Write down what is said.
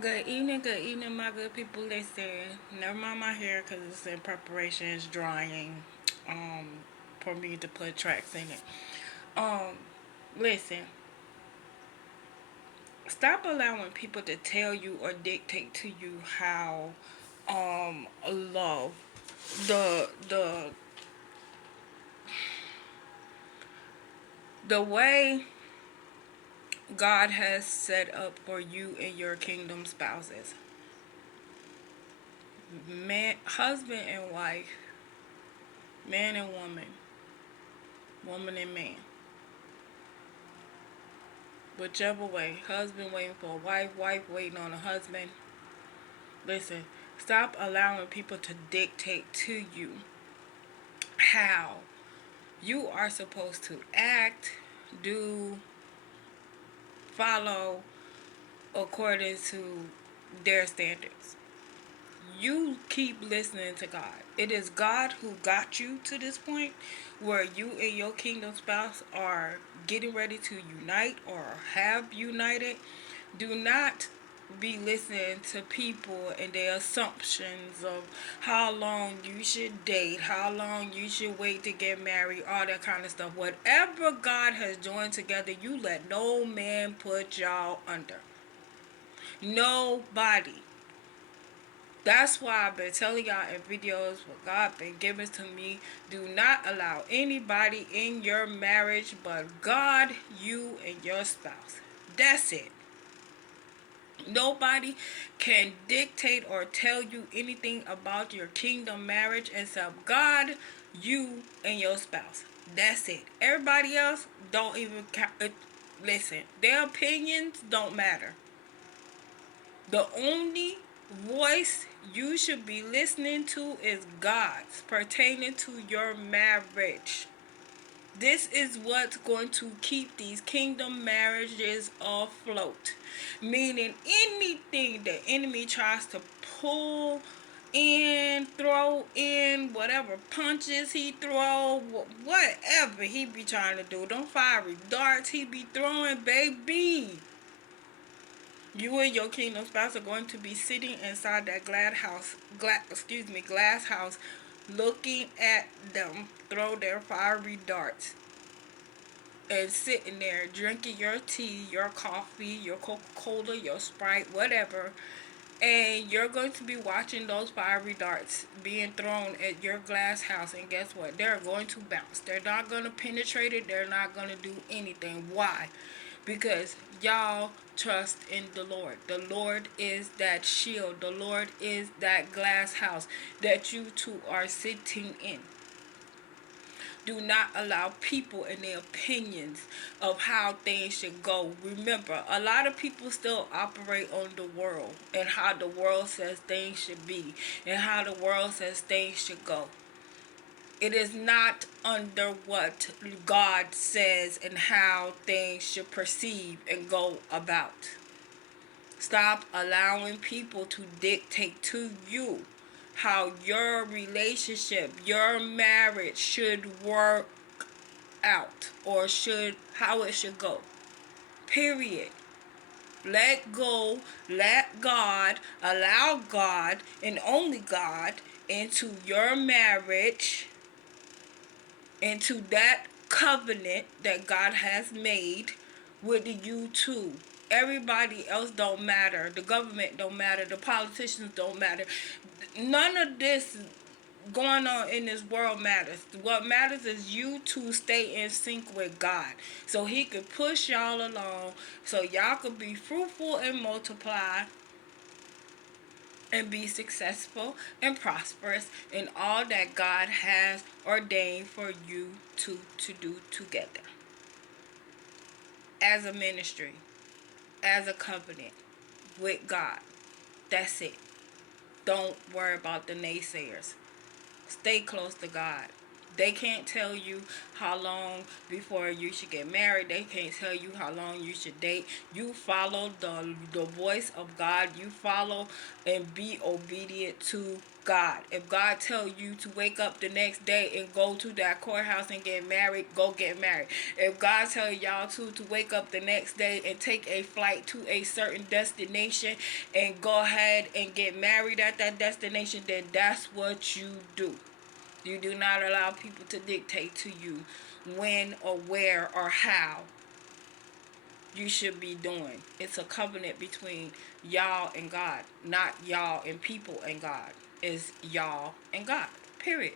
good evening, my good people. Listen, never mind my hair because it's in preparation. It's drying, um, for me to put tracks in it. Um, Listen, stop allowing people to tell you or dictate to you how, love the the way God has set up for you and your kingdom spouses, man, husband and wife, man and woman, woman and man. Whichever way, husband waiting for a wife, wife waiting on a husband. Listen, stop allowing people to dictate to you how you are supposed to act, do, follow according to their standards. You keep listening to God. It is God who got you to this point where you and your kingdom spouse are getting ready to unite or have united. Do not be listening to people and their assumptions of how long you should date, how long you should wait to get married, all that kind of stuff. Whatever God has joined together, you let no man put y'all under. Nobody. That's why I've been telling y'all in videos what God been giving to me. Do not allow anybody in your marriage but God, you, and your spouse. That's it. Nobody can dictate or tell you anything about your kingdom marriage except God, you, and your spouse. That's it. Everybody else don't even listen. Their opinions don't matter. The only voice you should be listening to is God's pertaining to your marriage. This is what's going to keep these kingdom marriages afloat. Meaning anything the enemy tries to pull in, throw in, whatever punches he throw, whatever he be trying to do, them fiery darts he be throwing, baby. You and your kingdom spouse are going to be sitting inside that glass house, looking at them throw their fiery darts and sitting there drinking your tea, your coffee, your Coca-Cola, your Sprite, whatever, and you're going to be watching those fiery darts being thrown at your glass house, and guess what? They're going to bounce. They're not going to penetrate it. They're not going to do anything. Why? Because y'all trust in the Lord. The Lord is that shield. The Lord is that glass house that you two are sitting in. Do not allow people and their opinions of how things should go. Remember, a lot of people still operate on the world and how the world says things should be and how the world says things should go. It is not under what God says and how things should perceive and go about. Stop allowing people to dictate to you how your relationship, your marriage should work out or how it should go. Period. Let go, let God, allow God and only God into your marriage, into that covenant that God has made with you two. Everybody else don't matter. The government don't matter. The politicians don't matter. None of this going on in this world matters. What matters is you two stay in sync with God, so he could push y'all along, so y'all could be fruitful and multiply and be successful and prosperous in all that God has ordained for you two to do together. As a ministry, as a covenant with God. That's it. Don't worry about the naysayers. Stay close to God. They can't tell you how long before you should get married. They can't tell you how long you should date. You follow the voice of God. You follow and be obedient to God. If God tell you to wake up the next day and go to that courthouse and get married, go get married. If God tell y'all to wake up the next day and take a flight to a certain destination and go ahead and get married at that destination, then that's what you do. You do not allow people to dictate to you when or where or how you should be doing. It's a covenant between y'all and God, not y'all and people and God. It's y'all and God. Period.